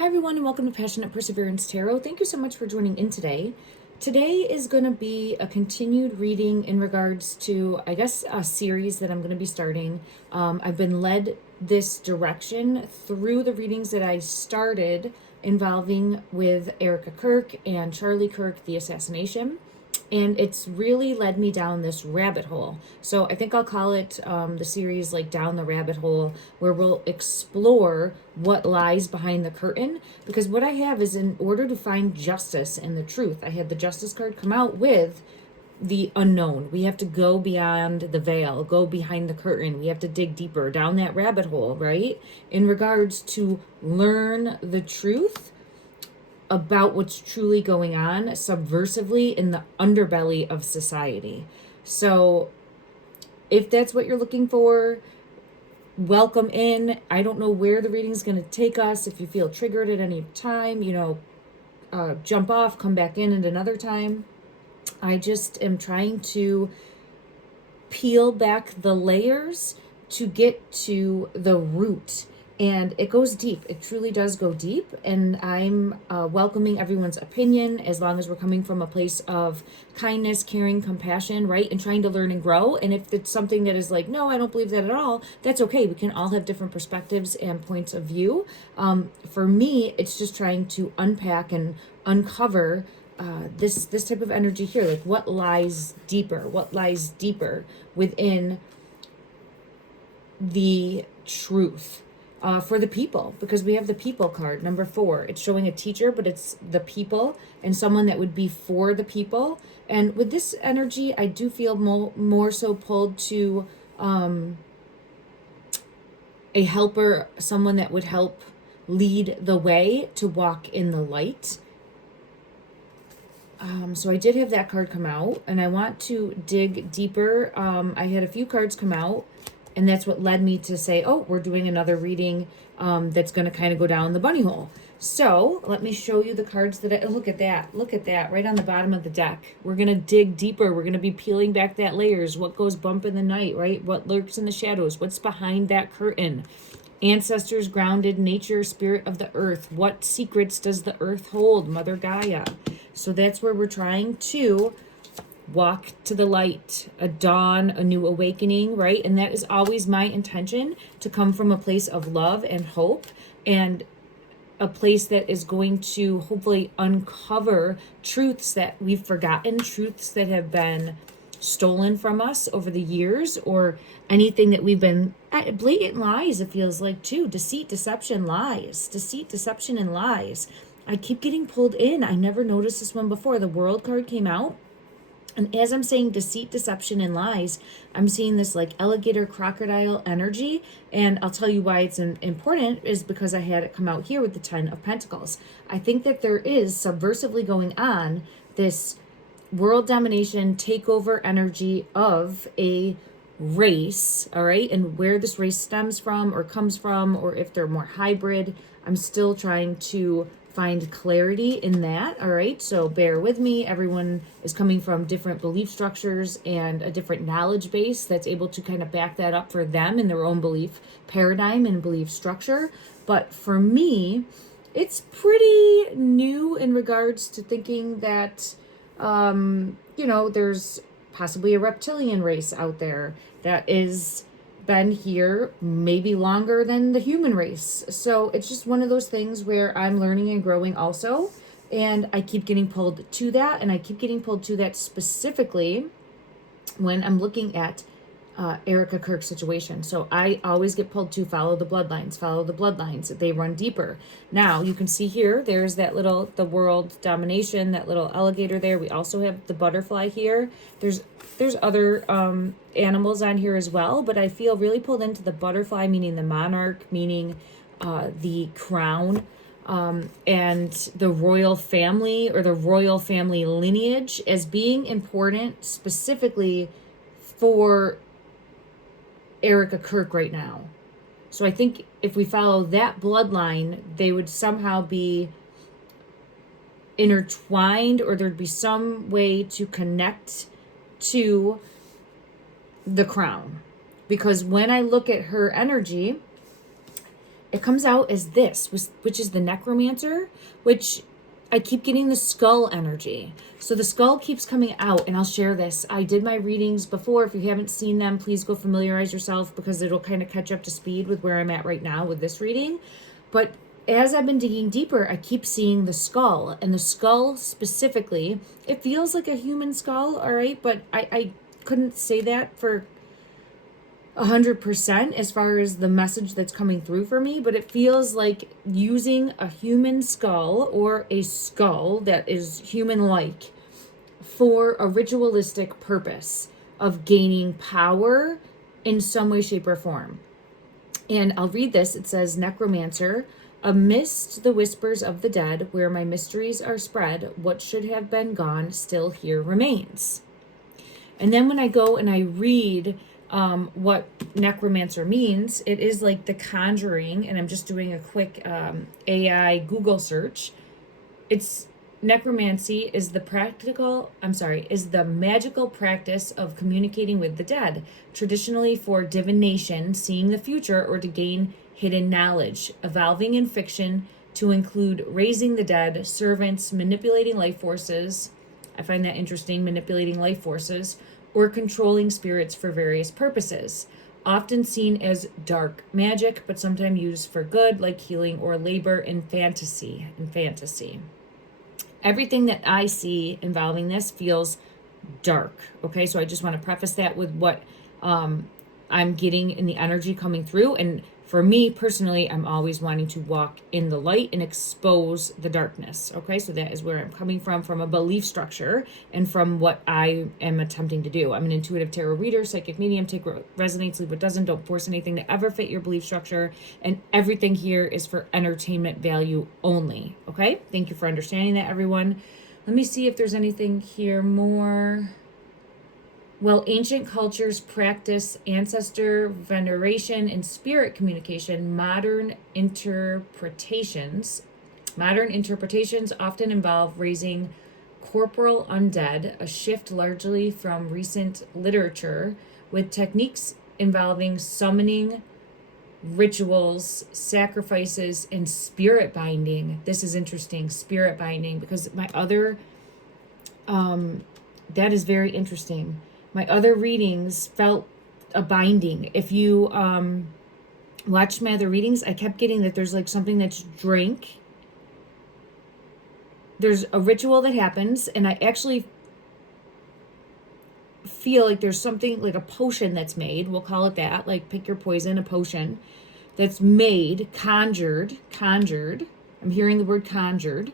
Hi everyone and welcome to Passionate Perseverance Tarot. Thank you so much for joining in today. Today is going to be a continued reading in regards to, I guess, a series that I'm going to be starting. I've been led this direction through the readings that I started involving with Erika Kirk and Charlie Kirk, the assassination. And it's really led me down this rabbit hole. So I think I'll call it the series like Down the Rabbit Hole, where we'll explore what lies behind the curtain. Because what I have is, in order to find justice and the truth, I had the Justice card come out with the unknown. We have to go beyond the veil, go behind the curtain. We have to dig deeper down that rabbit hole, right? In regards to learn the truth about what's truly going on subversively in the underbelly of society. So if that's what you're looking for, welcome in. I don't know where the reading is going to take us. If you feel triggered at any time, jump off, come back in at another time. I just am trying to peel back the layers to get to the root. And it goes deep. It truly does go deep. And I'm welcoming everyone's opinion as long as we're coming from a place of kindness, caring, compassion, right? And trying to learn and grow. And if it's something that is like, no, I don't believe that at all, that's okay. We can all have different perspectives and points of view. For me, it's just trying to unpack and uncover this type of energy here. Like what lies deeper within the truth. For the people, because we have the people card, number 4. It's showing a teacher, but it's the people and someone that would be for the people. And with this energy, I do feel more so pulled to a helper, someone that would help lead the way to walk in the light. So I did have that card come out, and I want to dig deeper. I had a few cards come out, and that's what led me to say, oh, we're doing another reading that's going to kind of go down the bunny hole. So let me show you the cards that look at that, right on the bottom of the deck. We're going to dig deeper. We're going to be peeling back that layers. What goes bump in the night, right? What lurks in the shadows? What's behind that curtain? Ancestors, grounded, nature, spirit of the earth. What secrets does the earth hold? Mother Gaia. So that's where we're trying to walk to the light, a dawn, a new awakening, right? And that is always my intention, to come from a place of love and hope, and a place that is going to hopefully uncover truths that we've forgotten, truths that have been stolen from us over the years, or anything that we've been blatant lies. It feels like too. Deceit, deception, lies. Deceit, deception, and lies. I keep getting pulled in. I never noticed this one before. The World card came out. And as I'm saying deceit, deception, and lies, I'm seeing this like alligator crocodile energy. And I'll tell you why it's important is because I had it come out here with the 10 of Pentacles. I think that there is subversively going on this world domination takeover energy of a race, all right? And where this race stems from or comes from, or if they're more hybrid, I'm still trying to find clarity in that, all right? So bear with me. Everyone is coming from different belief structures and a different knowledge base that's able to kind of back that up for them in their own belief paradigm and belief structure. But for me, it's pretty new in regards to thinking that, there's possibly a reptilian race out there that is been here maybe longer than the human race. So it's just one of those things where I'm learning and growing also, and I keep getting pulled to that, and I keep getting pulled to that specifically when I'm looking at Erika Kirk's situation. So I always get pulled to follow the bloodlines. They run deeper. Now you can see here, there's that the world domination, that little alligator there. We also have the butterfly here. There's other animals on here as well, but I feel really pulled into the butterfly, meaning the monarch, meaning the crown, and the royal family or the royal family lineage as being important specifically for Erika Kirk right now. So I think if we follow that bloodline, they would somehow be intertwined, or there'd be some way to connect to the crown. Because when I look at her energy, it comes out as this, which is the necromancer, which I keep getting the skull energy. So the skull keeps coming out, and I'll share this. I did my readings before. If you haven't seen them, please go familiarize yourself, because it'll kind of catch up to speed with where I'm at right now with this reading. But as I've been digging deeper, I keep seeing the skull, and the skull specifically, it feels like a human skull, all right? But I couldn't say that for 100% as far as the message that's coming through for me, but it feels like using a human skull or a skull that is human-like for a ritualistic purpose of gaining power in some way, shape, or form. And I'll read this. It says, Necromancer, amidst the whispers of the dead, where my mysteries are spread, what should have been gone still here remains. And then when I go and I read what necromancer means, it is like the conjuring, and I'm just doing a quick AI Google search. It's necromancy is the magical practice of communicating with the dead, traditionally for divination, seeing the future, or to gain hidden knowledge, evolving in fiction to include raising the dead, servants, manipulating life forces. I find that interesting, manipulating life forces, or controlling spirits for various purposes, often seen as dark magic, but sometimes used for good, like healing or labor in fantasy. Everything that I see involving this feels dark. Okay, so I just want to preface that with what I'm getting in the energy coming through. And for me personally, I'm always wanting to walk in the light and expose the darkness. Okay, so that is where I'm coming from a belief structure and from what I am attempting to do. I'm an intuitive tarot reader, psychic medium. Take what resonates, leave what doesn't. Don't force anything to ever fit your belief structure. And everything here is for entertainment value only. Okay, thank you for understanding that, everyone. Let me see if there's anything here more. Well, ancient cultures practice ancestor veneration and spirit communication. Modern interpretations often involve raising corporal undead, a shift largely from recent literature, with techniques involving summoning, rituals, sacrifices, and spirit binding. This is interesting, spirit binding, because my other, that is very interesting. My other readings felt a binding. If you watched my other readings, I kept getting that there's like something that's drank. There's a ritual that happens, and I actually feel like there's something like a potion that's made. We'll call it that. Like, pick your poison, a potion that's made, conjured. I'm hearing the word conjured,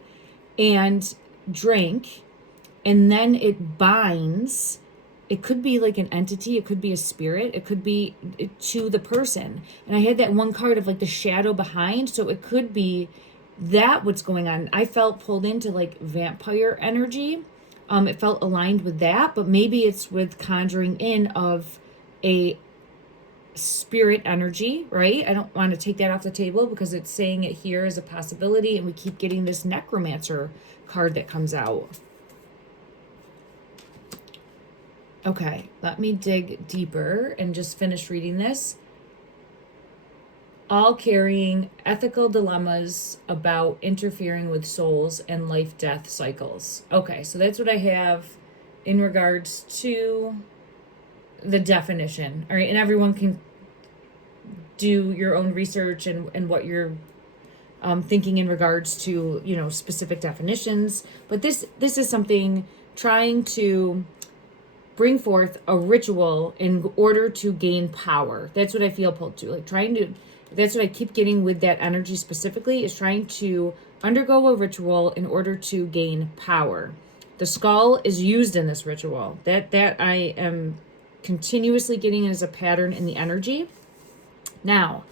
and drank, and then it binds. It could be like an entity, it could be a spirit, it could be to the person. And I had that one card of like the shadow behind, so it could be that what's going on. I felt pulled into like vampire energy. It felt aligned with that, but maybe it's with conjuring in of a spirit energy, right? I don't want to take that off the table because it's saying it here as a possibility, and we keep getting this necromancer card that comes out. Okay, let me dig deeper and just finish reading this. All carrying ethical dilemmas about interfering with souls and life-death cycles. Okay, so that's what I have in regards to the definition. All right, and everyone can do your own research and what you're thinking in regards to, specific definitions. But this is something trying to bring forth a ritual in order to gain power. That's what I feel pulled to. That's what I keep getting with that energy specifically, is trying to undergo a ritual in order to gain power. The skull is used in this ritual. That I am continuously getting as a pattern in the energy. Now,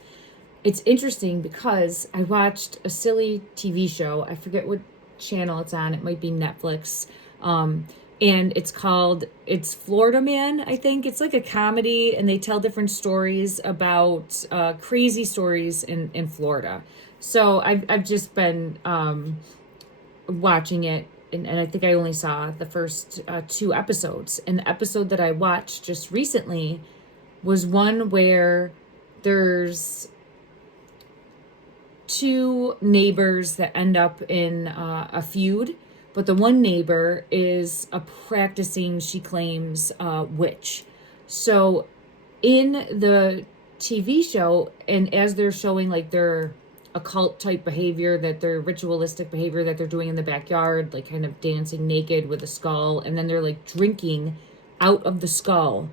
it's interesting because I watched a silly TV show. I forget what channel it's on. It might be Netflix. And it's Florida Man, I think. It's like a comedy, and they tell different stories about crazy stories in Florida. So I've just been watching it, and I think I only saw the first 2 episodes. And the episode that I watched just recently was one where there's two neighbors that end up in a feud, but the one neighbor is a practicing, she claims, witch. So in the TV show, and as they're showing like their occult type behavior, that their ritualistic behavior that they're doing in the backyard, like kind of dancing naked with a skull, and then they're like drinking out of the skull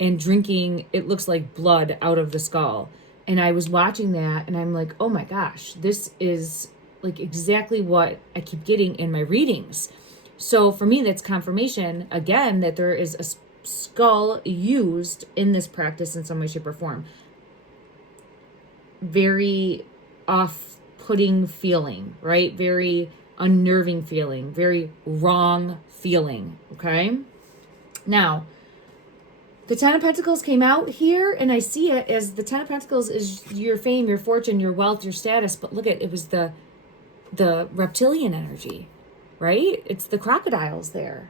and drinking, it looks like blood out of the skull. And I was watching that and I'm like, oh my gosh, this is like exactly what I keep getting in my readings. So for me, that's confirmation again that there is a skull used in this practice in some way, shape, or form. Very off-putting feeling, right? Very unnerving feeling, very wrong feeling, okay? Now, the Ten of Pentacles came out here, and I see it as the Ten of Pentacles is your fame, your fortune, your wealth, your status. But look at it was the reptilian energy, right? It's the crocodiles there.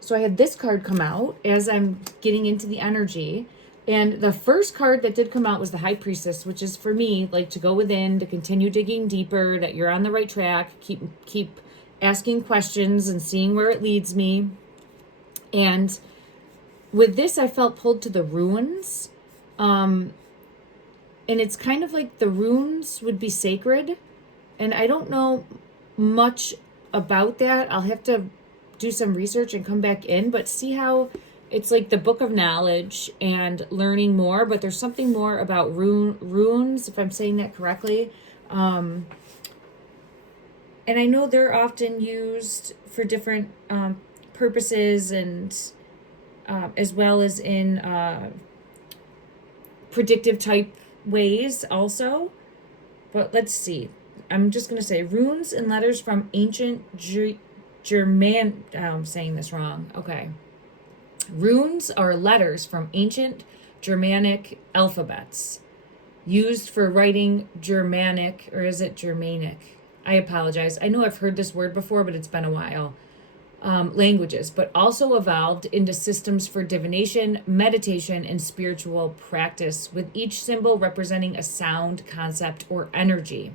So I had this card come out as I'm getting into the energy. And the first card that did come out was the High Priestess, which is for me, like to go within, to continue digging deeper, that you're on the right track, keep asking questions and seeing where it leads me. And with this, I felt pulled to the runes. And it's kind of like the runes would be sacred. And I don't know much about that. I'll have to do some research and come back in. But see how it's like the book of knowledge and learning more. But there's something more about runes, if I'm saying that correctly. And I know they're often used for different purposes and... as well as in predictive type ways also. But let's see. I'm just going to say runes and letters from ancient German... I'm saying this wrong. Okay. Runes are letters from ancient Germanic alphabets used for writing Germanic, or is it Germanic? I apologize. I know I've heard this word before, but it's been a while. Languages, but also evolved into systems for divination, meditation, and spiritual practice, with each symbol representing a sound, concept, or energy.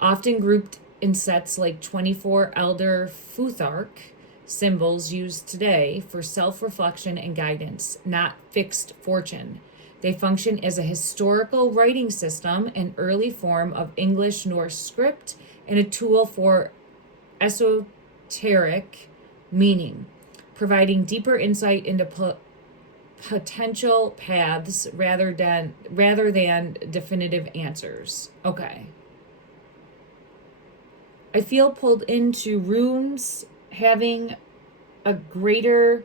Often grouped in sets like 24 Elder Futhark symbols used today for self-reflection and guidance, not fixed fortune. They function as a historical writing system, an early form of English Norse script, and a tool for esoteric meaning, providing deeper insight into potential paths rather than definitive answers. Okay. I feel pulled into runes having a greater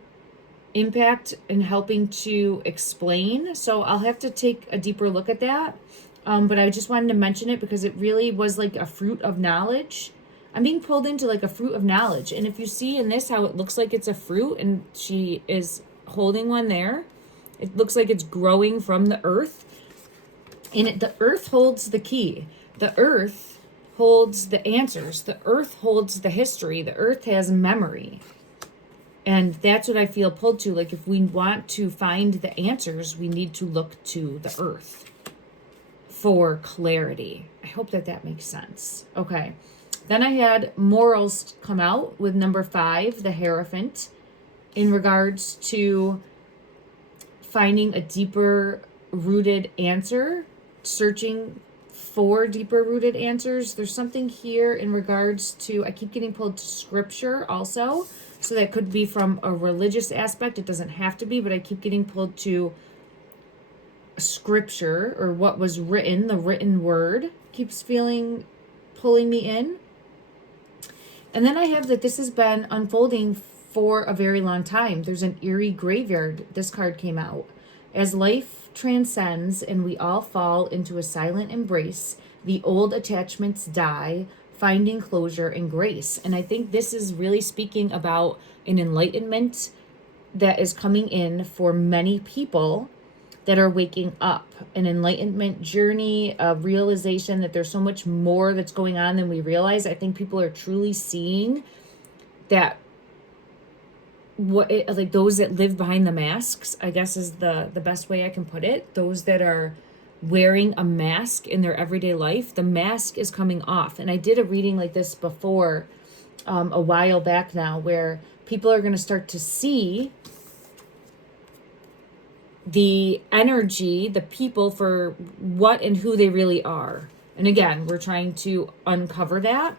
impact in helping to explain. So I'll have to take a deeper look at that. But I just wanted to mention it because it really was like a fruit of knowledge. I'm being pulled into like a fruit of knowledge. And if you see in this how it looks like it's a fruit and she is holding one there, it looks like it's growing from the earth. And the earth holds the key. The earth holds the answers. The earth holds the history. The earth has memory. And that's what I feel pulled to. Like if we want to find the answers, we need to look to the earth for clarity. I hope that makes sense. Okay. Then I had morals come out with number 5, the Hierophant, in regards to finding a deeper rooted answer, searching for deeper rooted answers. There's something here in regards to, I keep getting pulled to scripture also. So that could be from a religious aspect. It doesn't have to be, but I keep getting pulled to scripture or what was written, the written word keeps pulling me in. And then I have that this has been unfolding for a very long time. There's an eerie graveyard. This card came out. As life transcends and we all fall into a silent embrace, the old attachments die, finding closure and grace. And I think this is really speaking about an enlightenment that is coming in for many people that are waking up, an enlightenment journey, a realization that there's so much more that's going on than we realize. I think people are truly seeing that those that live behind the masks, I guess is the best way I can put it. Those that are wearing a mask in their everyday life, the mask is coming off. And I did a reading like this before, a while back now, where people are going to start to see the energy, the people for what and who they really are. And again, we're trying to uncover that.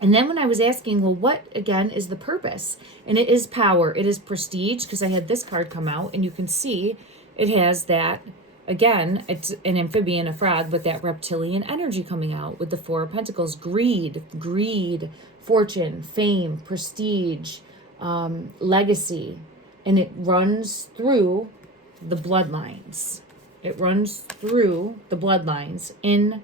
And then when I was asking, well, what again is the purpose? And it is power, it is prestige, because I had this card come out and you can see it has that, again, it's an amphibian, a frog, but that reptilian energy coming out with the Four of Pentacles, greed, fortune, fame, prestige, legacy. And it runs through the bloodlines. It runs through the bloodlines, in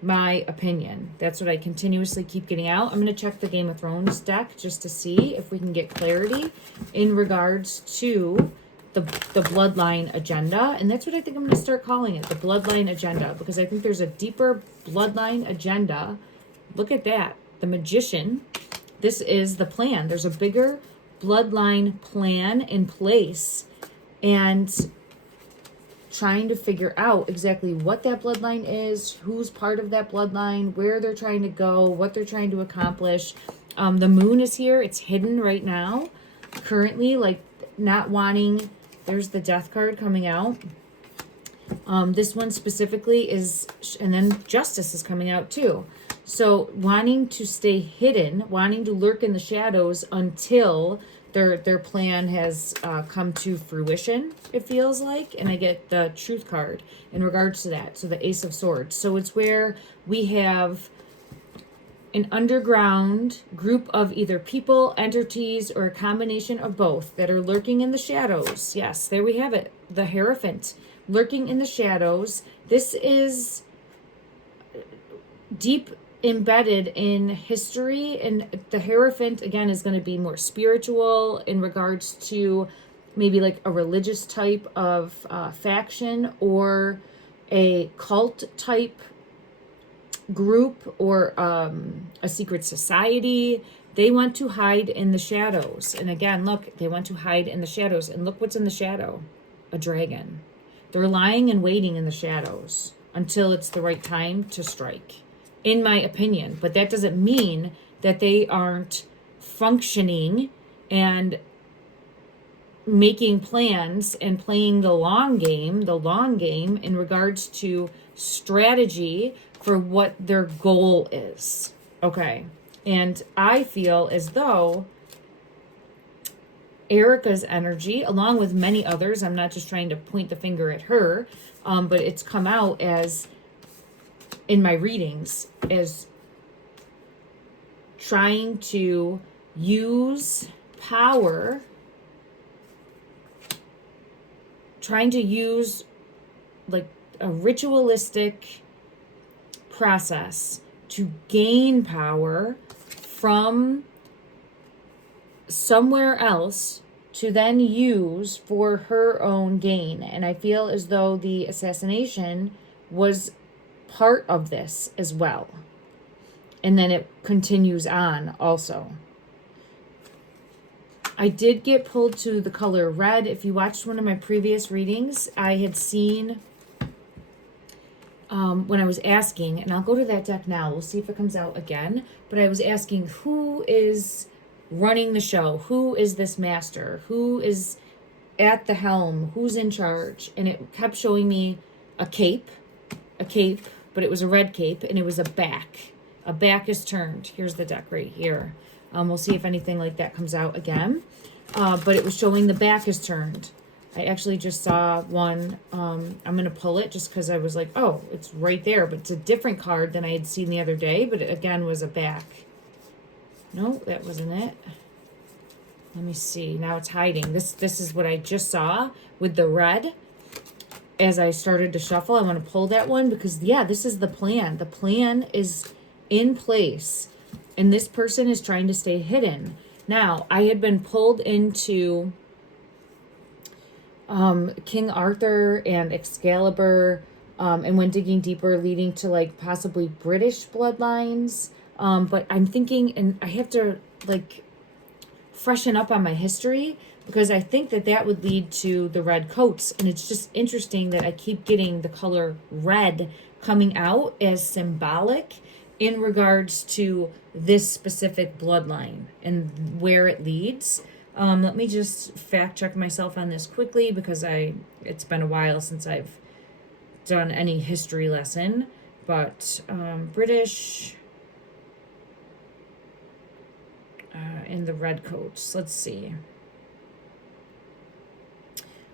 my opinion. That's what I continuously keep getting out. I'm going to check the Game of Thrones deck just to see if we can get clarity in regards to the bloodline agenda. And that's what I think I'm going to start calling it, the bloodline agenda, because I think there's a deeper bloodline agenda. Look at that. The Magician. This is the plan. There's a bigger bloodline plan in place, and trying to figure out exactly what that bloodline is, who's part of that bloodline, where they're trying to go, what they're trying to accomplish. The moon is here. It's hidden right now, currently, like not wanting. There's the Death card coming out. This one specifically is, and then Justice is coming out too. So wanting to stay hidden, wanting to lurk in the shadows until their plan has come to fruition, it feels like. And I get the Truth card in regards to that. So the Ace of Swords. So it's where we have an underground group of either people, entities, or a combination of both that are lurking in the shadows. Yes, there we have it. The Hierophant, lurking in the shadows. This is deep embedded in history, and the Hierophant again is going to be more spiritual in regards to maybe like a religious type of faction, or a cult type group, or a secret society. They want to hide in the shadows. And again, look, they want to hide in the shadows. And look what's in the shadow. A dragon. They're lying and waiting in the shadows until it's the right time to strike, in my opinion. But that doesn't mean that they aren't functioning and making plans and playing the long game in regards to strategy for what their goal is. Okay. And I feel as though Erika's energy, along with many others, I'm not just trying to point the finger at her, but it's come out as, in my readings, as trying to use power, trying to use like a ritualistic process to gain power from somewhere else to then use for her own gain. And I feel as though the assassination was part of this as well. And then it continues on also. I did get pulled to the color red. If you watched one of my previous readings, I had seen when I was asking, and I'll go to that deck now, we'll see if it comes out again, but I was asking, who is running the show? Who is this master? Who is at the helm? Who's in charge? And it kept showing me a cape, but it was a red cape, and it was a back. A back is turned. Here's the deck right here. We'll see if anything like that comes out again. But it was showing the back is turned. I actually just saw one. I'm going to pull it just because I was like, oh, it's right there. But it's a different card than I had seen the other day. But it, again, was a back. No, that wasn't it. Let me see. Now it's hiding. This is what I just saw with the red. As I started to shuffle, I want to pull that one because, yeah, this is the plan. The plan is in place. And this person is trying to stay hidden. Now, I had been pulled into King Arthur and Excalibur, and when digging deeper, leading to like possibly British bloodlines. But I'm thinking, and I have to like freshen up on my history, because I think that that would lead to the red coats. And it's just interesting that I keep getting the color red coming out as symbolic in regards to this specific bloodline and where it leads. Let me just fact check myself on this quickly, because it's been a while since I've done any history lesson. But British in the red coats. Let's see.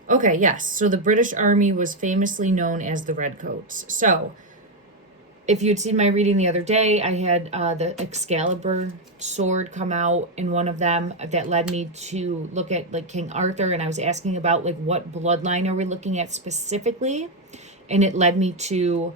Okay, yes. So the British Army was famously known as the Redcoats. So if you'd seen my reading the other day, I had the Excalibur sword come out in one of them that led me to look at like King Arthur, and I was asking about like what bloodline are we looking at specifically, and it led me to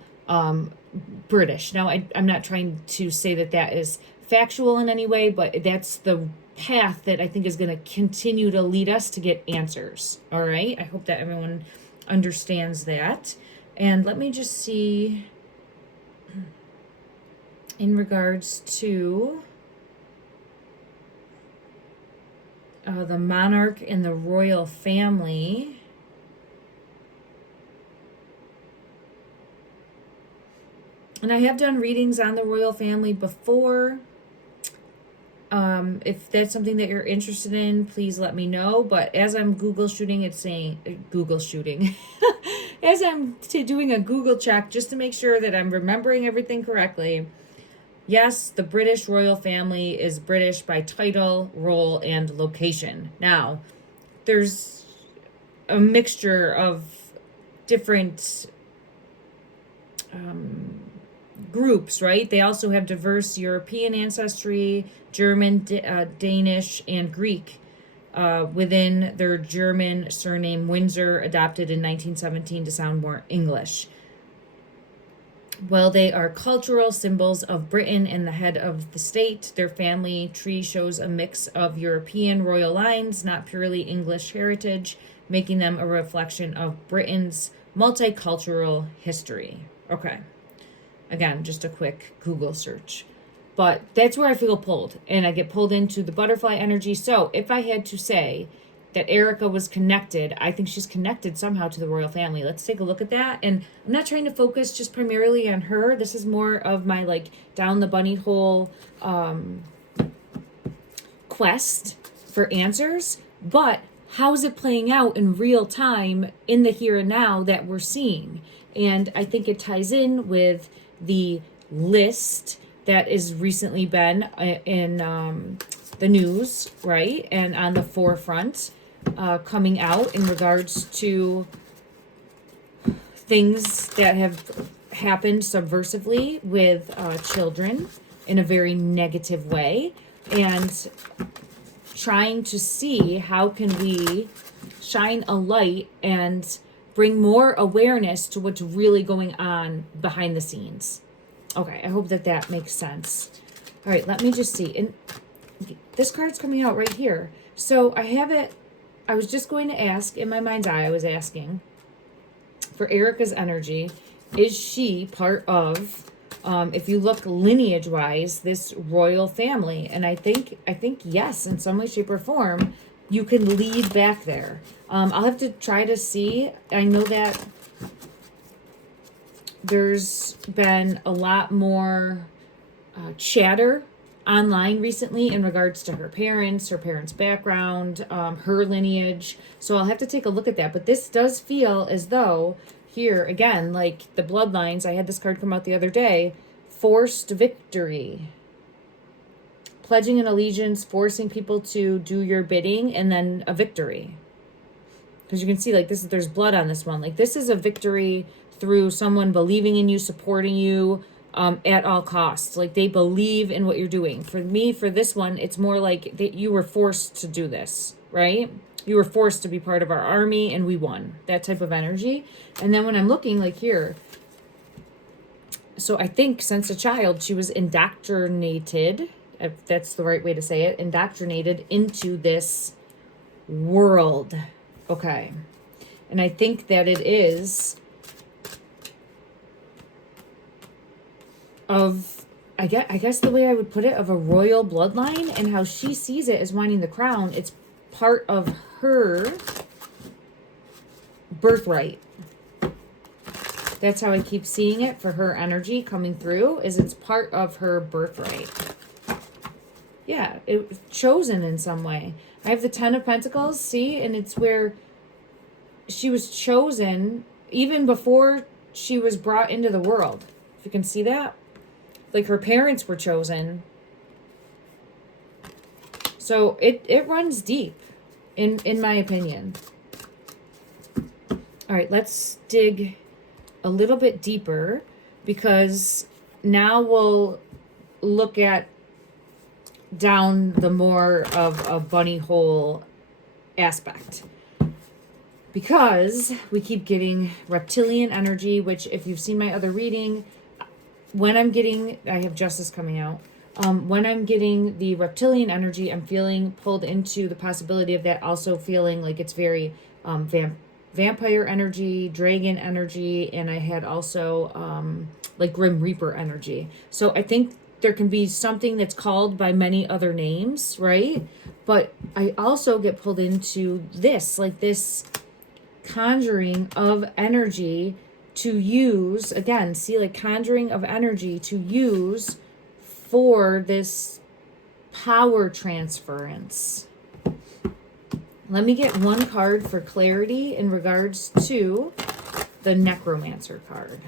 British. Now I'm not trying to say that that is factual in any way, but that's the path that I think is going to continue to lead us to get answers. All right, I hope that everyone understands that. And let me just see in regards to the monarch and the royal family. And I have done readings on the royal family before. If that's something that you're interested in, please let me know. But as I'm Google shooting, it's saying Google shooting. As I'm doing a Google check just to make sure that I'm remembering everything correctly. Yes, the British royal family is British by title, role, and location. Now, there's a mixture of different groups, right? They also have diverse European ancestry, German, Danish, and Greek within their German surname Windsor, adopted in 1917 to sound more English. Well, they are cultural symbols of Britain and the head of the state. Their family tree shows a mix of European royal lines, not purely English heritage, making them a reflection of Britain's multicultural history. Okay. Again, just a quick Google search. But that's where I feel pulled, and I get pulled into the butterfly energy. So if I had to say that Erika was connected, I think she's connected somehow to the royal family. Let's take a look at that. And I'm not trying to focus just primarily on her. This is more of my like down the bunny hole quest for answers. But how is it playing out in real time in the here and now that we're seeing? And I think it ties in with the list that has recently been in the news, right? And on the forefront, coming out in regards to things that have happened subversively with children in a very negative way, and trying to see how can we shine a light and bring more awareness to what's really going on behind the scenes. Okay, I hope that that makes sense. All right, let me just see. And this card's coming out right here. So I have it. I was just going to ask, in my mind's eye, I was asking for Erika's energy. Is she part of, if you look lineage-wise, this royal family? And I think yes, in some way, shape, or form, you can lead back there. I'll have to try to see. I know that there's been a lot more chatter online recently in regards to her parents' background, her lineage. So I'll have to take a look at that. But this does feel as though here, again, like the bloodlines, I had this card come out the other day, forced victory. Pledging an allegiance, forcing people to do your bidding, and then a victory. Because you can see, like, there's blood on this one. Like, this is a victory through someone believing in you, supporting you at all costs. Like, they believe in what you're doing. For me, for this one, it's more like that you were forced to do this, right? You were forced to be part of our army, and we won. That type of energy. And then when I'm looking, like, here, so I think since a child, she was indoctrinated, if that's the right way to say it, indoctrinated into this world. Okay. And I think that it is of, I guess the way I would put it, of a royal bloodline, and how she sees it as wanting the crown. It's part of her birthright. That's how I keep seeing it for her energy coming through, is it's part of her birthright. Yeah, it was chosen in some way. I have the Ten of Pentacles, see? And it's where she was chosen even before she was brought into the world. If you can see that. Like her parents were chosen. So it runs deep, in my opinion. All right, let's dig a little bit deeper, because now we'll look at down the more of a bunny hole aspect, because we keep getting reptilian energy, which if you've seen my other reading, when I'm getting, I have justice coming out. When I'm getting the reptilian energy, I'm feeling pulled into the possibility of that also feeling like it's very vampire energy, dragon energy, and I had also like Grim Reaper energy. So I think there can be something that's called by many other names, right? But I also get pulled into this, like this conjuring of energy to use, again, see, like conjuring of energy to use for this power transference. Let me get one card for clarity in regards to the Necromancer card.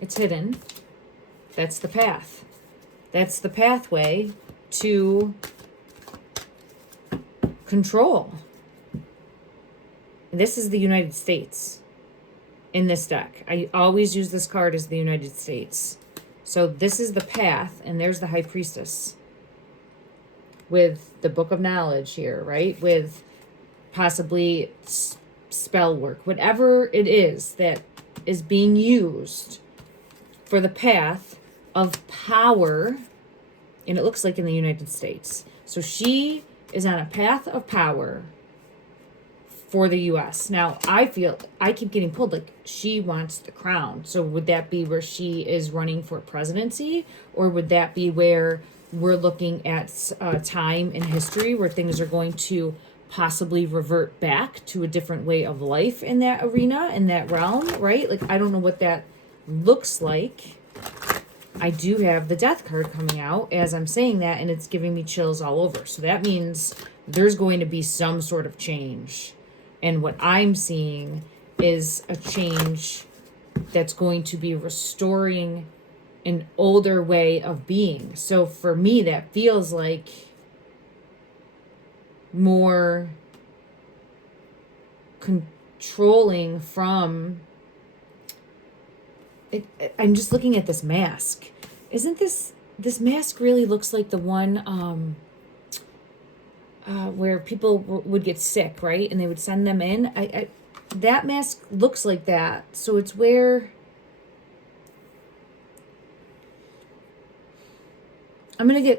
It's hidden. That's the path. That's the pathway to control. This is the United States in this deck. I always use this card as the United States. So this is the path, and there's the High Priestess with the Book of Knowledge here, right? With possibly spell work, whatever it is that is being used for the path of power, and it looks like in the United States. So she is on a path of power for the U.S. Now, I keep getting pulled, like she wants the crown. So would that be where she is running for presidency? Or would that be where we're looking at time in history where things are going to possibly revert back to a different way of life in that arena, in that realm, right? Like, I don't know what that looks like. I do have the Death card coming out as I'm saying that, and it's giving me chills all over. So that means there's going to be some sort of change. And what I'm seeing is a change that's going to be restoring an older way of being. So for me, that feels like more controlling from it. I'm just looking at this mask. Isn't this mask really looks like the one where people would get sick, right? And they would send them in. I that mask looks like that. So it's where I'm gonna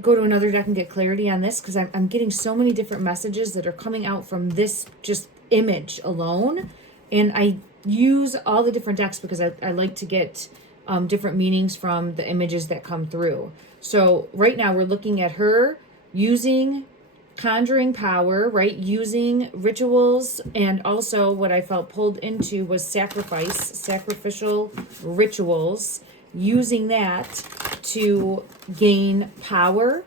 go to another deck and get clarity on this, because I'm getting so many different messages that are coming out from this just image alone. And I use all the different decks because I like to get different meanings from the images that come through. So right now we're looking at her using conjuring power, right? Using rituals, and also what I felt pulled into was sacrificial rituals, using that to gain power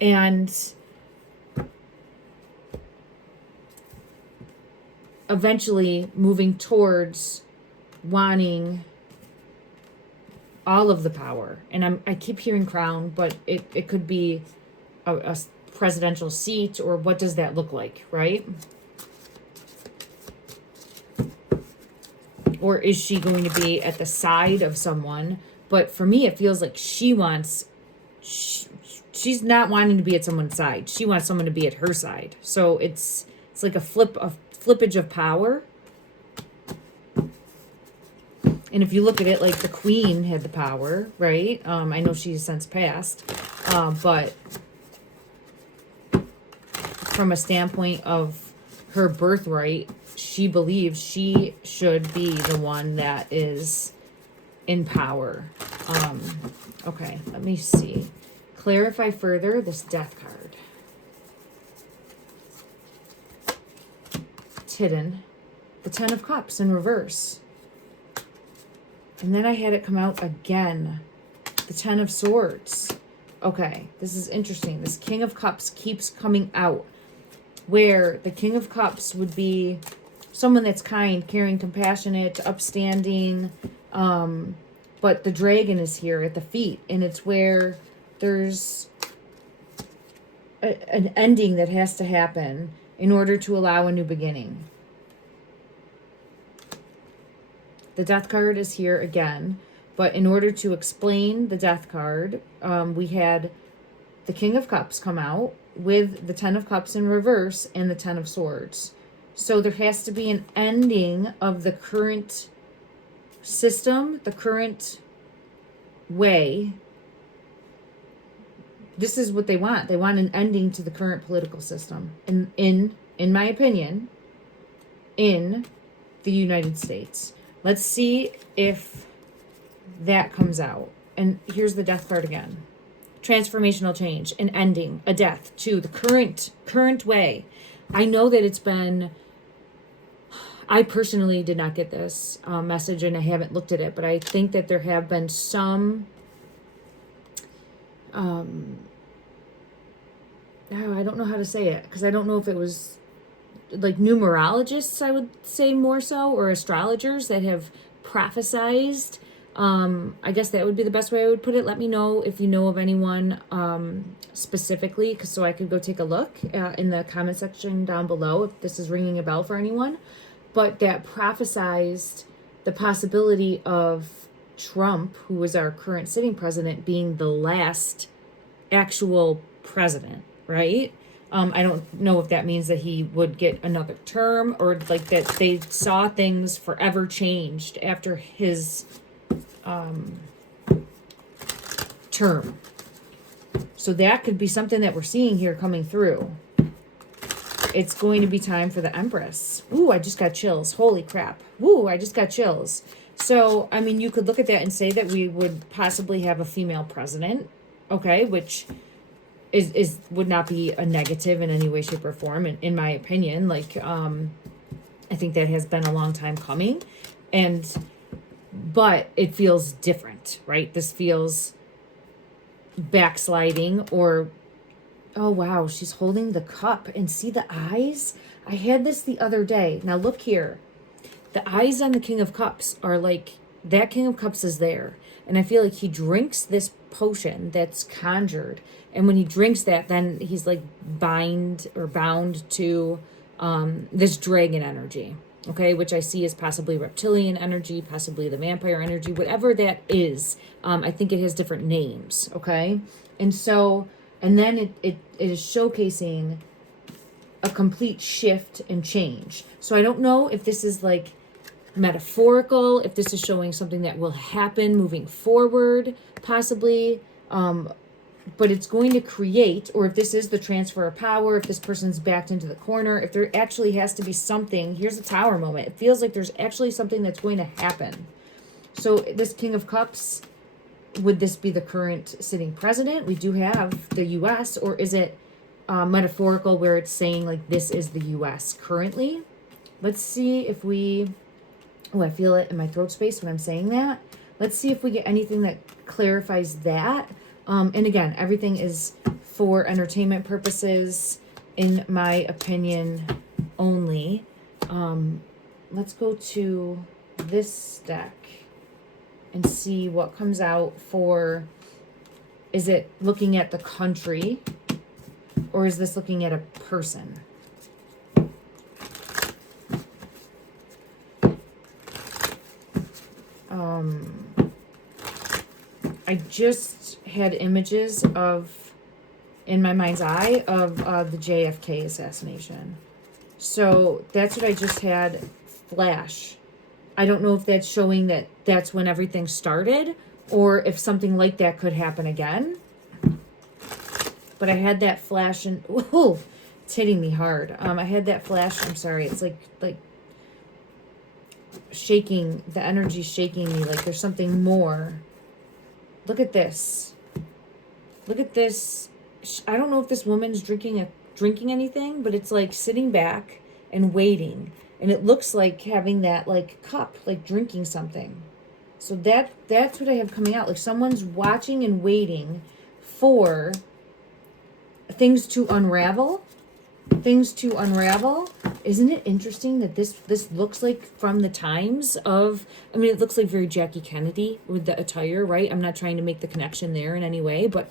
and eventually moving towards wanting all of the power. And I keep hearing crown, but it could be a presidential seat, or what does that look like, right? Or is she going to be at the side of someone? But for me, it feels like she's not wanting to be at someone's side. She wants someone to be at her side. So it's like a flippage of power. And if you look at it, like the queen had the power, right? I know she's since passed, but from a standpoint of her birthright, she believes she should be the one that is in power. Okay, let me see. Clarify further this death card. Hidden. The Ten of Cups in reverse. And then I had it come out again. The Ten of Swords. Okay, this is interesting. This King of Cups keeps coming out. Where the King of Cups would be someone that's kind, caring, compassionate, upstanding. But the dragon is here at the feet. And it's where there's an ending that has to happen in order to allow a new beginning. The death card is here again, but in order to explain the death card, we had the King of Cups come out with the Ten of Cups in reverse and the Ten of Swords. So there has to be an ending of the current system, the current way. This is what they want. They want an ending to the current political system. And in my opinion, in the United States. Let's see if that comes out. And here's the death card again. Transformational change, an ending, a death to the current way. I know that it's been, I personally did not get this message and I haven't looked at it, but I think that there have been some, I don't know how to say it, because I don't know if it was like numerologists, I would say more so, or astrologers that have prophesized. I guess that would be the best way I would put it. Let me know if you know of anyone specifically, so I could go take a look in the comment section down below if this is ringing a bell for anyone. But that prophesized the possibility of Trump, who was our current sitting president, being the last actual president, right? I don't know if that means that he would get another term, or like that they saw things forever changed after his term. So that could be something that we're seeing here coming through. It's going to be time for the Empress. Ooh, I just got chills. Holy crap. Ooh, I just got chills. So, I mean, you could look at that and say that we would possibly have a female president, okay, which is would not be a negative in any way, shape, or form, in my opinion. Like, I think that has been a long time coming, but it feels different, right? This feels backsliding, or, oh wow, she's holding the cup, and see the eyes? I had this the other day. Now look here. The eyes on the King of Cups are like, that King of Cups is there. And I feel like he drinks this potion that's conjured. And when he drinks that, then he's like bound to this dragon energy, okay? Which I see as possibly reptilian energy, possibly the vampire energy, whatever that is. I think it has different names, okay? And so, and then it is showcasing a complete shift and change. So I don't know if this is like metaphorical, if this is showing something that will happen moving forward, possibly, but it's going to create, or if this is the transfer of power, if this person's backed into the corner, if there actually has to be something. Here's a Tower moment. It feels like there's actually something that's going to happen. So this King of Cups, would this be the current sitting president? We do have the U.S., or is it metaphorical where it's saying like this is the U.S. currently? Let's see if we, oh, I feel it in my throat space when I'm saying that. Let's see if we get anything that clarifies that. And again, everything is for entertainment purposes, in my opinion, only. Let's go to this deck and see what comes out for, is it looking at the country, or is this looking at a person? I just had images of, in my mind's eye, of the JFK assassination. So that's what I just had flash. I don't know if that's showing that that's when everything started, or if something like that could happen again. But I had that flash, and ooh, it's hitting me hard. I had that flash. I'm sorry. It's like shaking, the energy shaking me, like there's something more. Look at this. Look at this. I don't know if this woman's drinking anything, but it's like sitting back and waiting. And it looks like having that like cup, like drinking something. So that's what I have coming out. Like someone's watching and waiting for things to unravel. Things to unravel. Isn't it interesting that this looks like from the times of, I mean, it looks like very Jackie Kennedy with the attire, right? I'm not trying to make the connection there in any way, but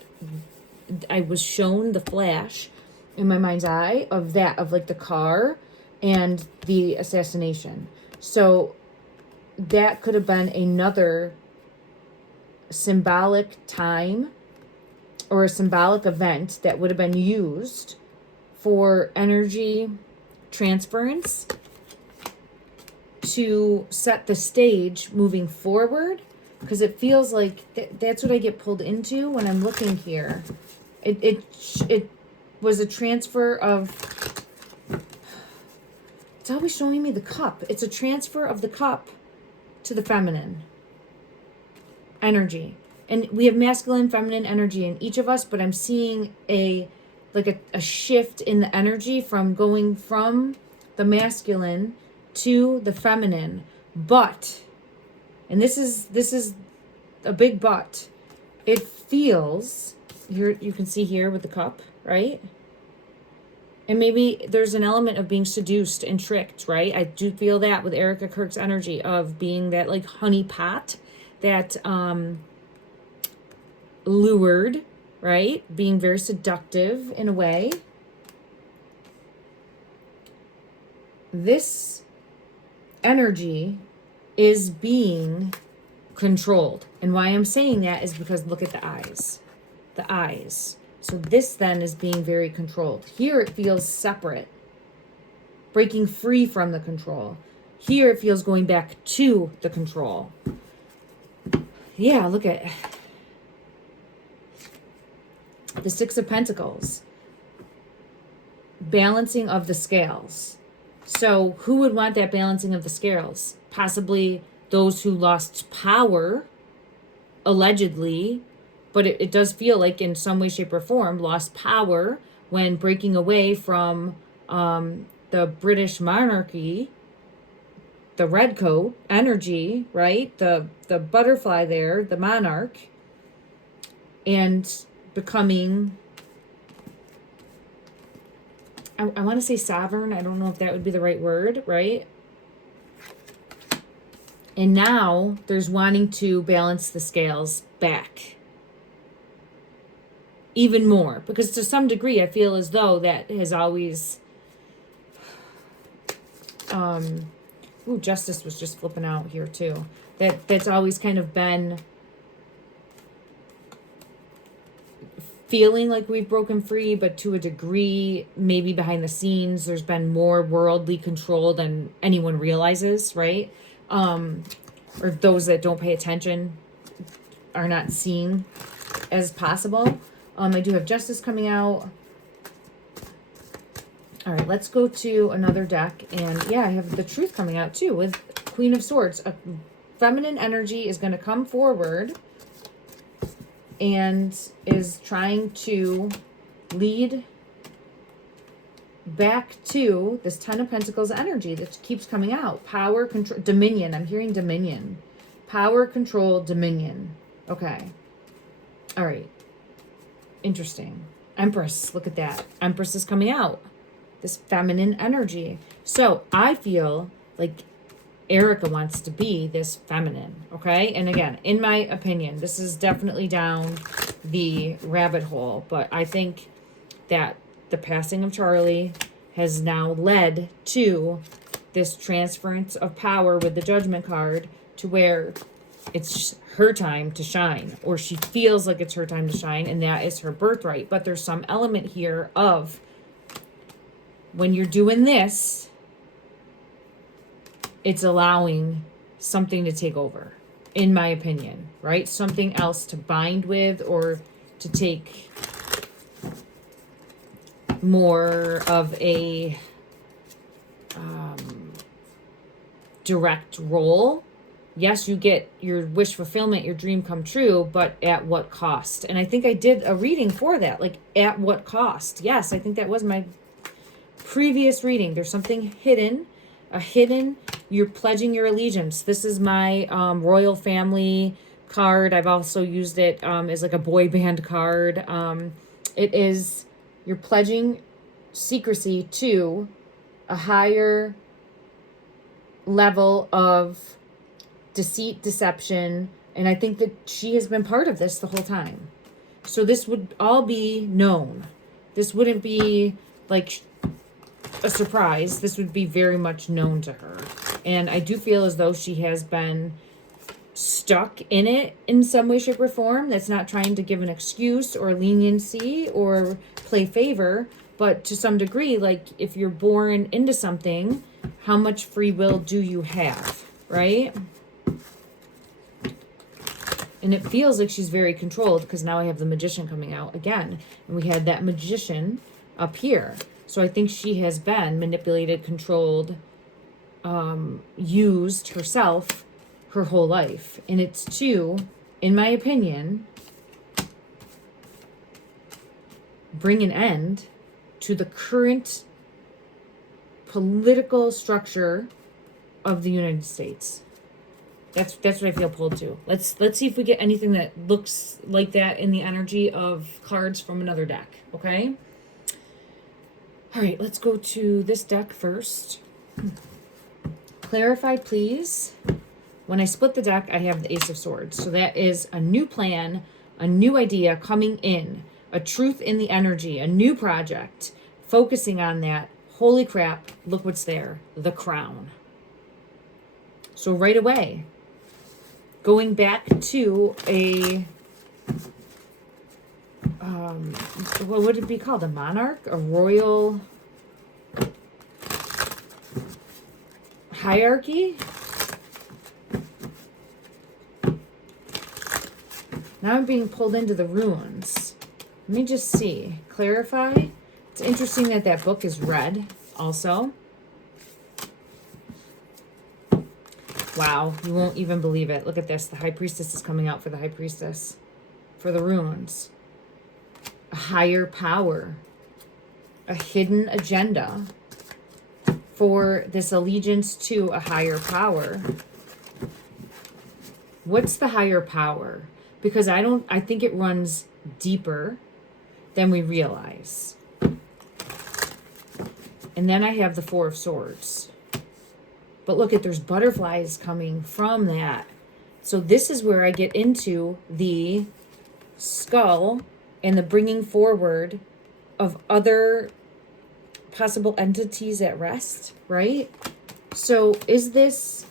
I was shown the flash in my mind's eye of that, of like the car and the assassination. So that could have been another symbolic time or a symbolic event that would have been used for energy transference to set the stage moving forward, because it feels like that's what I get pulled into when I'm looking here. It was a transfer of, it's always showing me the cup. It's a transfer of the cup to the feminine energy. And we have masculine, feminine energy in each of us, but I'm seeing a shift in the energy from going from the masculine to the feminine. But, and this is a big but, it feels, here you can see here with the cup, right? And maybe there's an element of being seduced and tricked, right? I do feel that with Erika Kirk's energy of being that like honey pot, that lured, right? Being very seductive in a way. This energy is being controlled. And why I'm saying that is because look at the eyes. The eyes. So this then is being very controlled. Here it feels separate, breaking free from the control. Here it feels going back to the control. Yeah, look at the Six of Pentacles. Balancing of the scales. So who would want that balancing of the scales? Possibly those who lost power, allegedly, but it does feel like in some way, shape, or form, lost power when breaking away from the British monarchy, the redcoat energy, right? The butterfly there, the monarch, and becoming, I want to say sovereign. I don't know if that would be the right word, right? And now there's wanting to balance the scales back even more, because to some degree I feel as though that has always justice was just flipping out here too. That's always kind of been feeling like we've broken free, but to a degree, maybe behind the scenes, there's been more worldly control than anyone realizes, right? Or those that don't pay attention are not seeing as possible. I do have Justice coming out. All right, let's go to another deck. And yeah, I have the Truth coming out too with Queen of Swords. A feminine energy is going to come forward and is trying to lead back to this Ten of Pentacles energy that keeps coming out. Power, control, dominion. I'm hearing dominion. Power, control, dominion. Okay. All right. Interesting. Empress. Look at that. Empress is coming out. This feminine energy. So I feel like Erika wants to be this feminine. Okay. And again, in my opinion, this is definitely down the rabbit hole. But I think that the passing of Charlie has now led to this transference of power with the Judgment card to where it's her time to shine, or she feels like it's her time to shine, and that is her birthright. But there's some element here of when you're doing this, it's allowing something to take over, in my opinion, right? Something else to bind with or to take more of a direct role. Yes, you get your wish fulfillment, your dream come true, but at what cost? And I think I did a reading for that, like at what cost? Yes, I think that was my previous reading. There's something hidden, you're pledging your allegiance. This is my royal family card. I've also used it as like a boy band card. It is, you're pledging secrecy to a higher level of deceit, deception, and I think that she has been part of this the whole time. So this would all be known. This wouldn't be like a surprise. This would be very much known to her. And I do feel as though she has been stuck in it in some way, shape, or form. That's not trying to give an excuse or leniency or play favor, but to some degree, like if you're born into something, how much free will do you have, right? And it feels like she's very controlled, because now I have the Magician coming out again. And we had that Magician up here. So I think she has been manipulated, controlled, used herself her whole life. And it's to, in my opinion, bring an end to the current political structure of the United States. That's what I feel pulled to. Let's see if we get anything that looks like that in the energy of cards from another deck, okay? All right, let's go to this deck first. Clarify, please. When I split the deck, I have the Ace of Swords. So that is a new plan, a new idea coming in, a truth in the energy, a new project, focusing on that. Holy crap, look what's there, the crown. So right away, going back to a, what would it be called? A monarch? A royal hierarchy? Now I'm being pulled into the ruins. Let me just see. Clarify. It's interesting that that book is red also. Wow, you won't even believe it. Look at this. The High Priestess is coming out for the High Priestess. For the runes. A higher power. A hidden agenda. For this allegiance to a higher power. What's the higher power? Because I think it runs deeper than we realize. And then I have the Four of Swords. But look at, there's butterflies coming from that. So this is where I get into the skull and the bringing forward of other possible entities at rest, right? So is this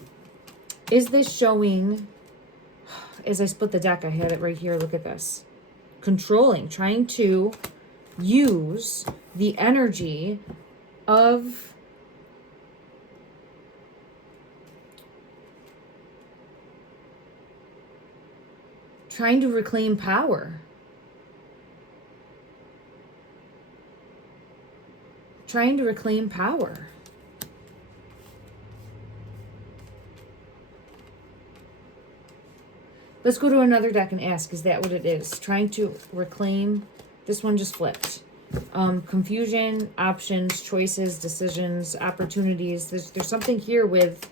showing, as I split the deck, I had it right here, look at this. Controlling, trying to use the energy of trying to reclaim power. Trying to reclaim power. Let's go to another deck and ask, is that what it is? Trying to reclaim. This one just flipped. Confusion, options, choices, decisions, opportunities. There's something here with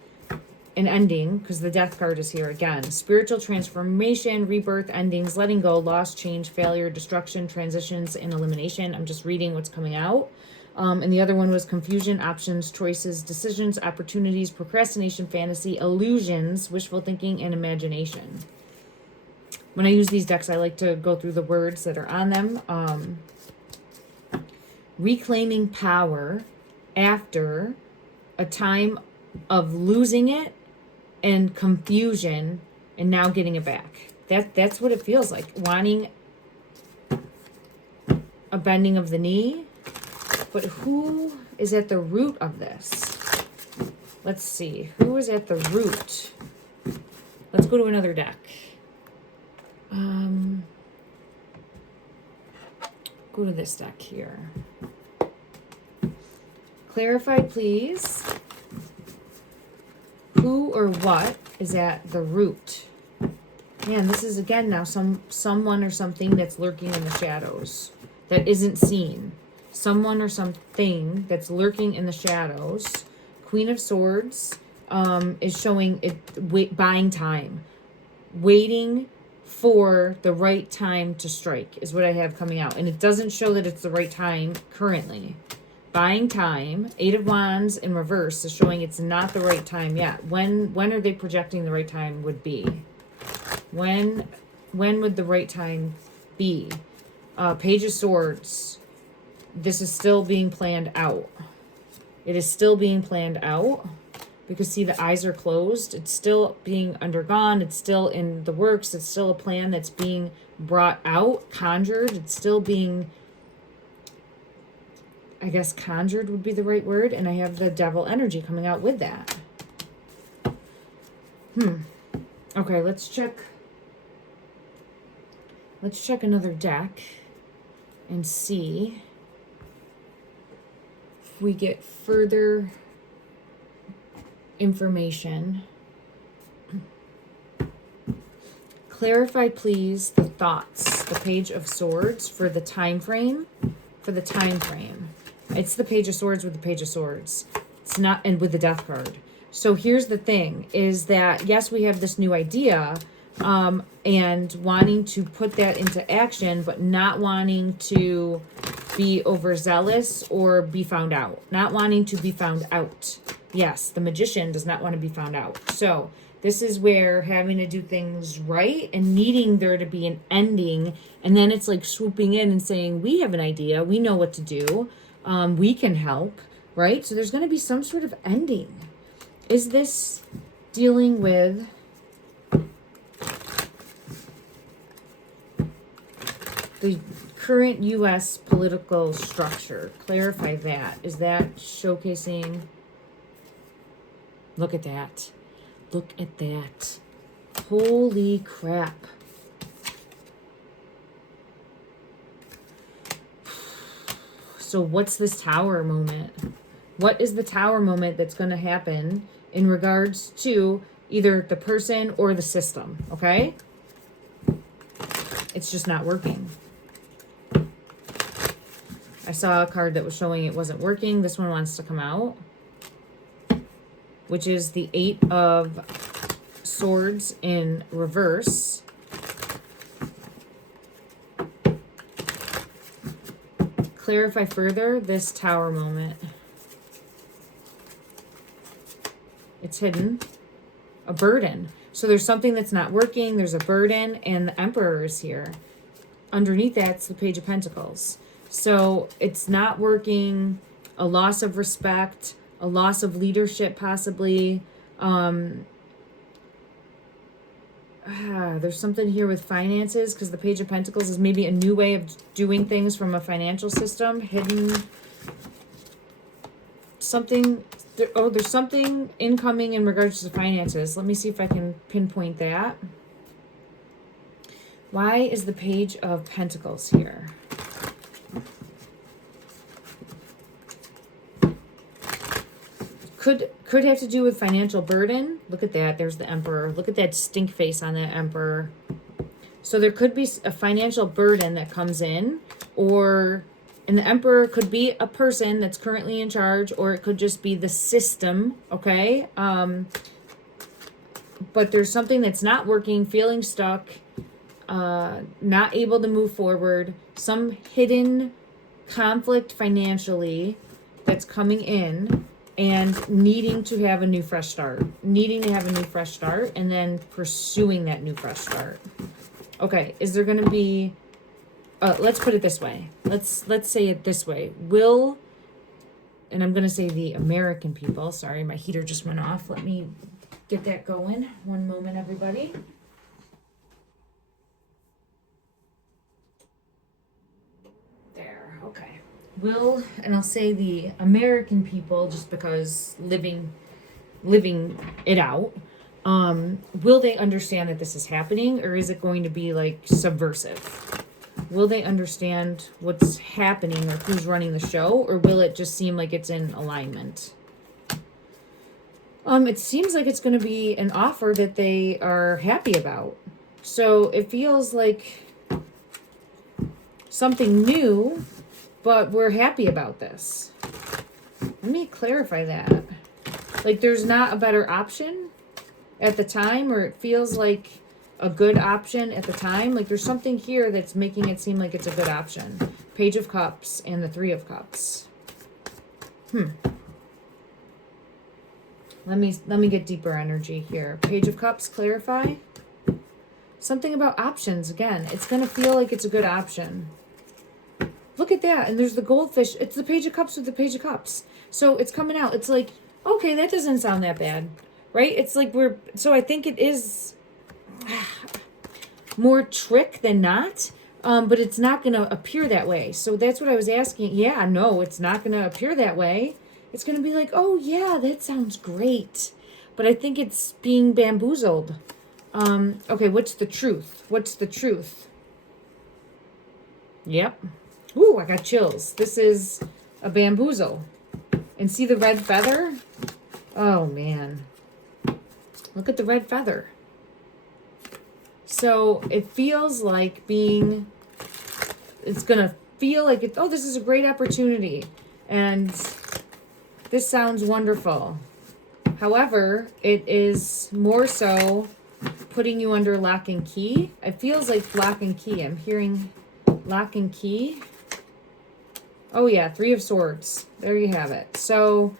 an ending, because the Death card is here again. Spiritual transformation, rebirth, endings, letting go, loss, change, failure, destruction, transitions, and elimination. I'm just reading what's coming out. And the other one was confusion, options, choices, decisions, opportunities, procrastination, fantasy, illusions, wishful thinking, and imagination. When I use these decks, I like to go through the words that are on them. Reclaiming power after a time of losing it and confusion, and now getting it back. That's what it feels like. Wanting a bending of the knee. But who is at the root of this? Let's see. Who is at the root? Let's go to another deck. Go to this deck here. Clarify, please. Who or what is at the root? Man, this is again now someone or something that's lurking in the shadows that isn't seen. Someone or something that's lurking in the shadows. Queen of Swords is showing it buying time. Waiting for the right time to strike is what I have coming out. And it doesn't show that it's the right time currently. Buying time. 8 of Wands in reverse is showing it's not the right time yet. When are they projecting the right time would be? When would the right time be? Page of Swords. This is still being planned out. It is still being planned out. Because see, the eyes are closed. It's still being undergone. It's still in the works. It's still a plan that's being brought out, conjured. It's still being, I guess conjured would be the right word. And I have the devil energy coming out with that. Okay, let's check. Let's check another deck and see if we get further information. Clarify, please, the thoughts. The Page of Swords for the time frame. For the time frame. It's the Page of Swords with the Page of Swords. It's not, and with the Death card. So here's the thing, is that, yes, we have this new idea, and wanting to put that into action, but not wanting to be overzealous or be found out. Not wanting to be found out. Yes, the Magician does not want to be found out. So this is where having to do things right and needing there to be an ending, and then it's like swooping in and saying, we have an idea, we know what to do, we can help, right? So there's going to be some sort of ending. Is this dealing with the current U.S. political structure? Clarify that. Is that showcasing? Look at that. Look at that. Holy crap. So what's this Tower moment? What is the Tower moment that's going to happen in regards to either the person or the system, okay? It's just not working. I saw a card that was showing it wasn't working. This one wants to come out, which is the 8 of Swords in reverse. Clarify further this Tower moment. It's hidden. A burden. So there's something that's not working. There's a burden, and the Emperor is here. Underneath that's the Page of Pentacles. So it's not working. A loss of respect. A loss of leadership, possibly. There's something here with finances, because the Page of Pentacles is maybe a new way of doing things from a financial system. Hidden something. There's something incoming in regards to finances. Let me see if I can pinpoint that. Why is the Page of Pentacles here? Could have to do with financial burden. Look at that. There's the Emperor. Look at that stink face on that Emperor. So there could be a financial burden that comes in, and the Emperor could be a person that's currently in charge, or it could just be the system, okay? But there's something that's not working, feeling stuck, not able to move forward, some hidden conflict financially that's coming in, and needing to have a new fresh start. Needing to have a new fresh start, and then pursuing that new fresh start. Okay, is there going to be... let's put it this way. Let's say it this way. And I'm going to say the American people. Sorry, my heater just went off. Let me get that going. One moment, everybody. There, okay. And I'll say the American people, just because living it out, will they understand that this is happening, or is it going to be like subversive? Will they understand what's happening, or who's running the show, or will it just seem like it's in alignment? It seems like it's going to be an offer that they are happy about. So it feels like something new, but we're happy about this. Let me clarify that. Like there's not a better option at the time, or it feels like a good option at the time. Like there's something here that's making it seem like it's a good option. Page of Cups and the Three of Cups. Let me get deeper energy here. Page of Cups, clarify. Something about options again. It's going to feel like it's a good option. Look at that. And there's the goldfish. It's the Page of Cups with the Page of Cups. So it's coming out. It's like, okay, that doesn't sound that bad, right? It's like so I think it is more trick than not, but it's not going to appear that way. So that's what I was asking. Yeah, no, it's not going to appear that way. It's going to be like, oh yeah, that sounds great. But I think it's being bamboozled. Okay, what's the truth? What's the truth? Yep. Ooh, I got chills. This is a bamboozle. And see the red feather? Oh, man. Look at the red feather. So it feels like it's going to feel like, this is a great opportunity. And this sounds wonderful. However, it is more so putting you under lock and key. It feels like lock and key. I'm hearing lock and key. Oh yeah, Three of Swords. There you have it. So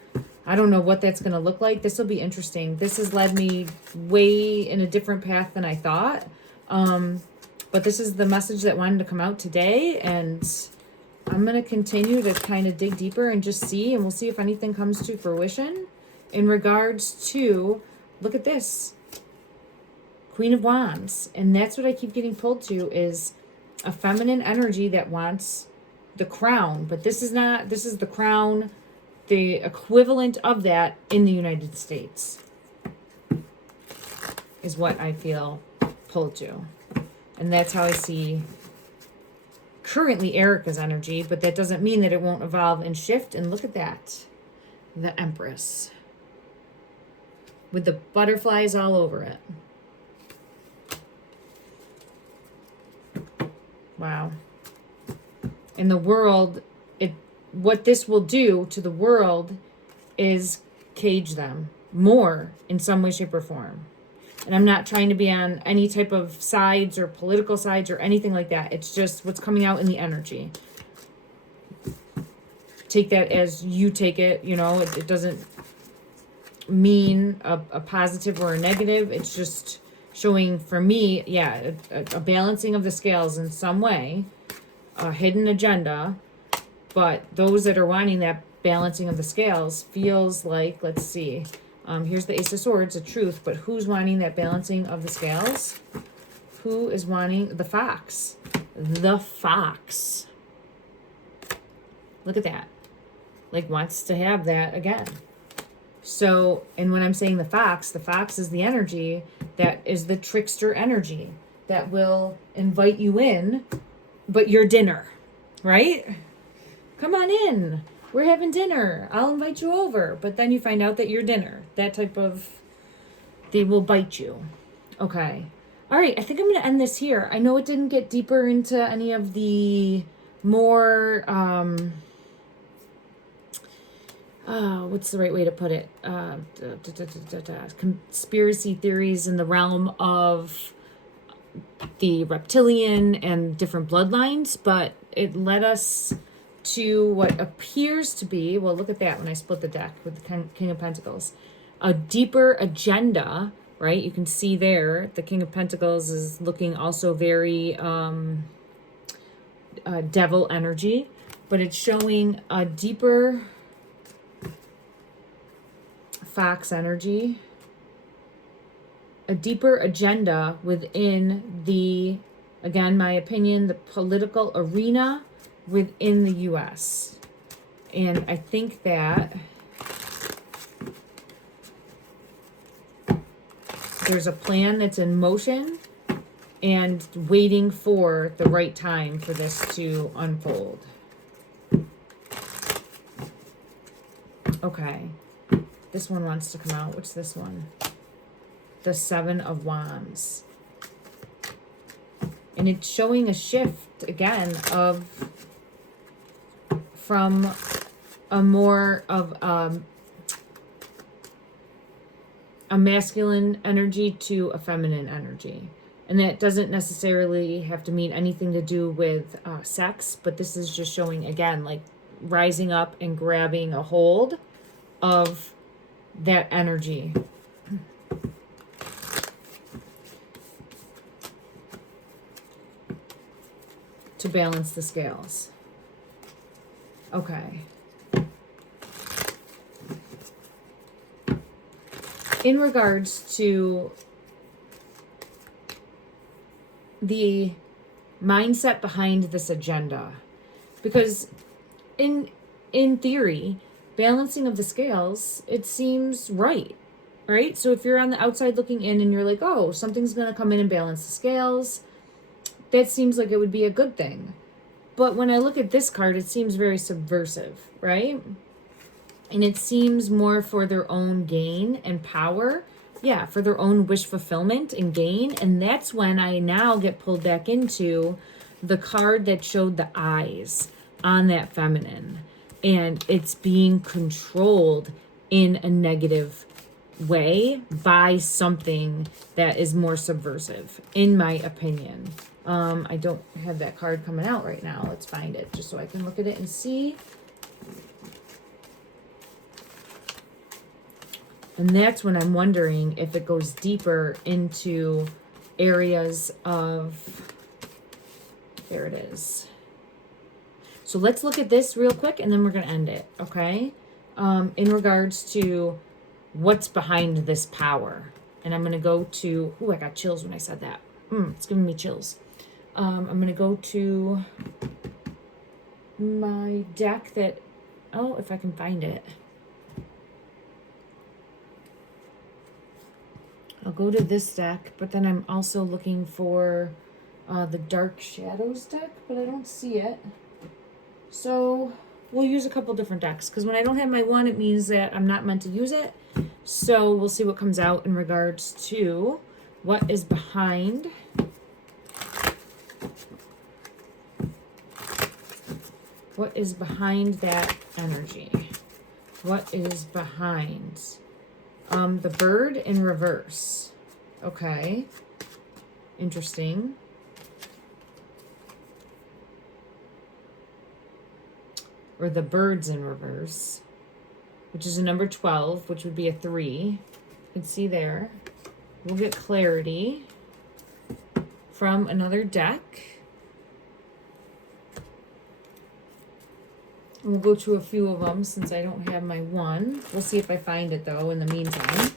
I don't know what that's going to look like. This will be interesting. This has led me way in a different path than I thought. But this is the message that wanted to come out today. And I'm going to continue to kind of dig deeper and just see. And we'll see if anything comes to fruition in regards to, look at this. Queen of Wands. And that's what I keep getting pulled to, is a feminine energy that wants the crown. But this is not, this is the crown, the equivalent of that in the United States, is what I feel pulled to. And that's how I see currently Erika's energy, but that doesn't mean that it won't evolve and shift. And look at that. The Empress. With the butterflies all over it. Wow. In the world, what this will do to the world is cage them more in some way, shape, or form. And I'm not trying to be on any type of sides or political sides or anything like that. It's just what's coming out in the energy. Take that as you take it. You know, it doesn't mean a positive or a negative. It's just showing, for me, yeah, a balancing of the scales in some way, a hidden agenda. But those that are wanting that balancing of the scales feels like, let's see, here's the Ace of Swords, the truth, but who's wanting that balancing of the scales? Who is wanting the Fox? The Fox. Look at that. Like, wants to have that again. So, and when I'm saying the Fox is the energy that is the trickster energy that will invite you in, but your dinner, right? Come on in. We're having dinner. I'll invite you over. But then you find out that you're dinner. That type of, they will bite you. Okay. All right. I think I'm going to end this here. I know it didn't get deeper into any of the more, what's the right way to put it? Conspiracy theories in the realm of the reptilian and different bloodlines, but it led us to what appears to be, well, look at that when I split the deck with the King of Pentacles, a deeper agenda, right? You can see there the King of Pentacles is looking also very devil energy, but it's showing a deeper Fox energy, a deeper agenda within the, again, my opinion, the political arena within the U.S. And I think that there's a plan that's in motion and waiting for the right time for this to unfold. Okay. This one wants to come out. What's this one? The Seven of Wands. And it's showing a shift again from a more of a masculine energy to a feminine energy. And that doesn't necessarily have to mean anything to do with sex, but this is just showing, again, like rising up and grabbing a hold of that energy. To balance the scales. Okay. In regards to the mindset behind this agenda, because in theory, balancing of the scales, it seems right? So if you're on the outside looking in and you're like, oh, something's going to come in and balance the scales, that seems like it would be a good thing. But when I look at this card, it seems very subversive, right? And it seems more for their own gain and power. Yeah, for their own wish fulfillment and gain. And that's when I now get pulled back into the card that showed the eyes on that feminine. And it's being controlled in a negative way by something that is more subversive, in my opinion. I don't have that card coming out right now. Let's find it just so I can look at it and see. And that's when I'm wondering if it goes deeper into areas of, there it is. So let's look at this real quick and then we're going to end it, okay? In regards to what's behind this power. And I'm going to go to, I got chills when I said that. It's giving me chills. I'm going to go to my deck that, if I can find it. I'll go to this deck, but then I'm also looking for the Dark Shadows deck, but I don't see it. So we'll use a couple different decks, because when I don't have my one, it means that I'm not meant to use it. So we'll see what comes out in regards to what is behind that energy. What is behind the bird in reverse. Okay. Interesting. Or the birds in reverse, which is a number 12, which would be a 3. You can see there. We'll get clarity from another deck. We'll go to a few of them since I don't have my one. We'll see if I find it, though, in the meantime.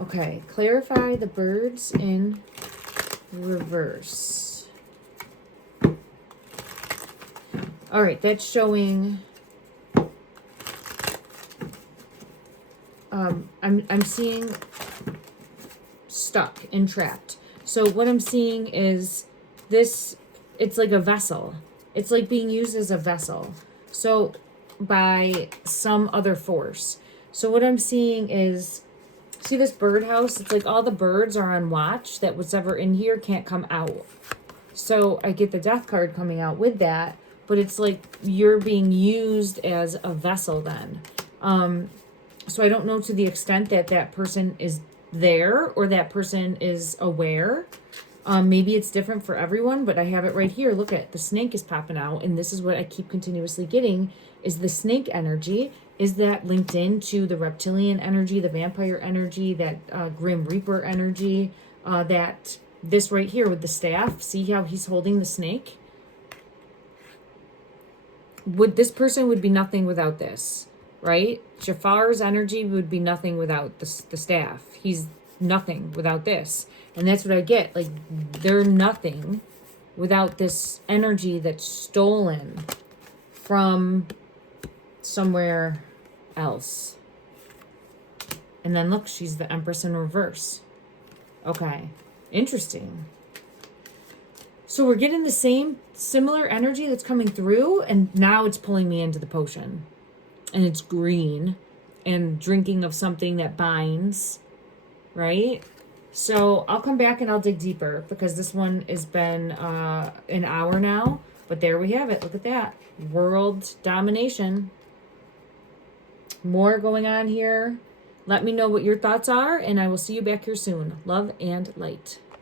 Okay, clarify the birds in reverse. All right, that's showing... I'm seeing stuck and trapped. So what I'm seeing is this, it's like a vessel. It's like being used as a vessel. So by some other force. So what I'm seeing is, see this birdhouse? It's like all the birds are on watch that whatever in here can't come out. So I get the death card coming out with that, but it's like you're being used as a vessel then. So I don't know to the extent that that person is there or that person is aware. Maybe it's different for everyone, but I have it right here. Look at the snake is popping out, and this is what I keep continuously getting is the snake energy. Is that linked into the reptilian energy, the vampire energy, that Grim Reaper energy, that this right here with the staff? See how he's holding the snake? This person would be nothing without this, right? Jafar's energy would be nothing without the staff. He's nothing without this. And that's what I get. Like, they're nothing without this energy that's stolen from somewhere else. And then look, she's the Empress in reverse. Okay, interesting. So we're getting the same similar energy that's coming through, and now it's pulling me into the potion. And it's green. and drinking of something that binds, right? So I'll come back and I'll dig deeper because this one has been an hour now. But there we have it. Look at that. World domination. More going on here. Let me know what your thoughts are, and I will see you back here soon. Love and light.